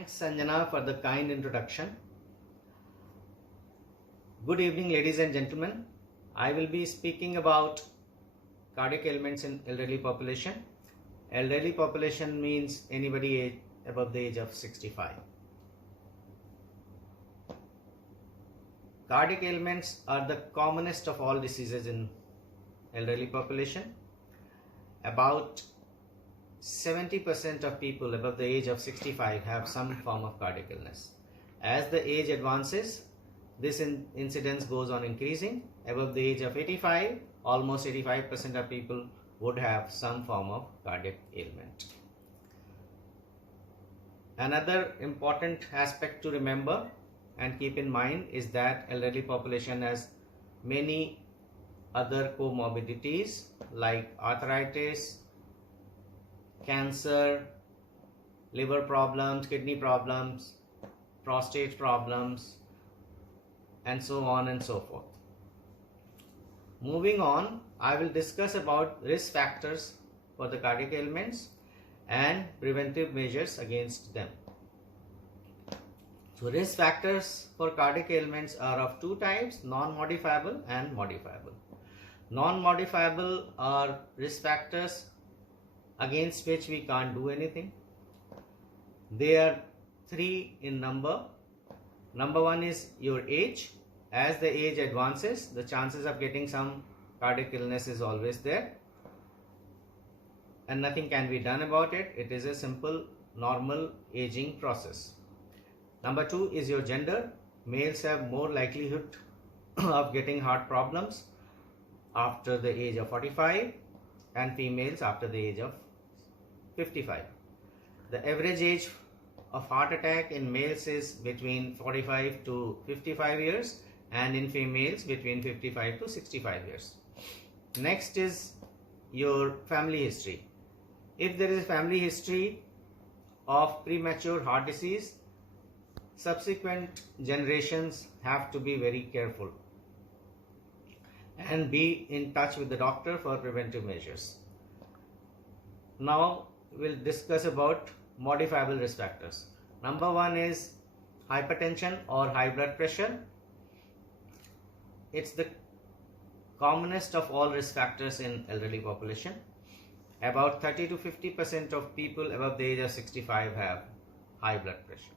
Thanks Sanjana for the kind introduction. Good evening ladies and gentlemen. I will be speaking about cardiac ailments in elderly population. Elderly population means anybody above the age of 65. Cardiac ailments are the commonest of all diseases in elderly population. About 70% of people above the age of 65 have some form of cardiac illness. As the age advances, this incidence goes on increasing. Above the age of 85, almost 85% of people would have some form of cardiac ailment. Another important aspect to remember and keep in mind is that elderly population has many other comorbidities like arthritis, cancer, liver problems, kidney problems, prostate problems, and so on and so forth. Moving on, I will discuss about risk factors for the cardiac ailments and preventive measures against them. So risk factors for cardiac ailments are of two types, non-modifiable and modifiable. Non-modifiable are risk factors against which we can't do anything. They are three in number. Number one is your age. As the age advances, the chances of getting some cardiac illness is always there, and nothing can be done about it. It is a simple, normal aging process. Number two is your gender. Males have more likelihood of getting heart problems after the age of 45 and females after the age of 55. The average age of heart attack in males is between 45 to 55 years and in females between 55 to 65 years. Next is your family history. If there is a family history of premature heart disease, subsequent generations have to be very careful and be in touch with the doctor for preventive measures. Now we'll discuss about modifiable risk factors. Number one is hypertension or high blood pressure. It's the commonest of all risk factors in elderly population. About 30 to 50% of people above the age of 65 have high blood pressure.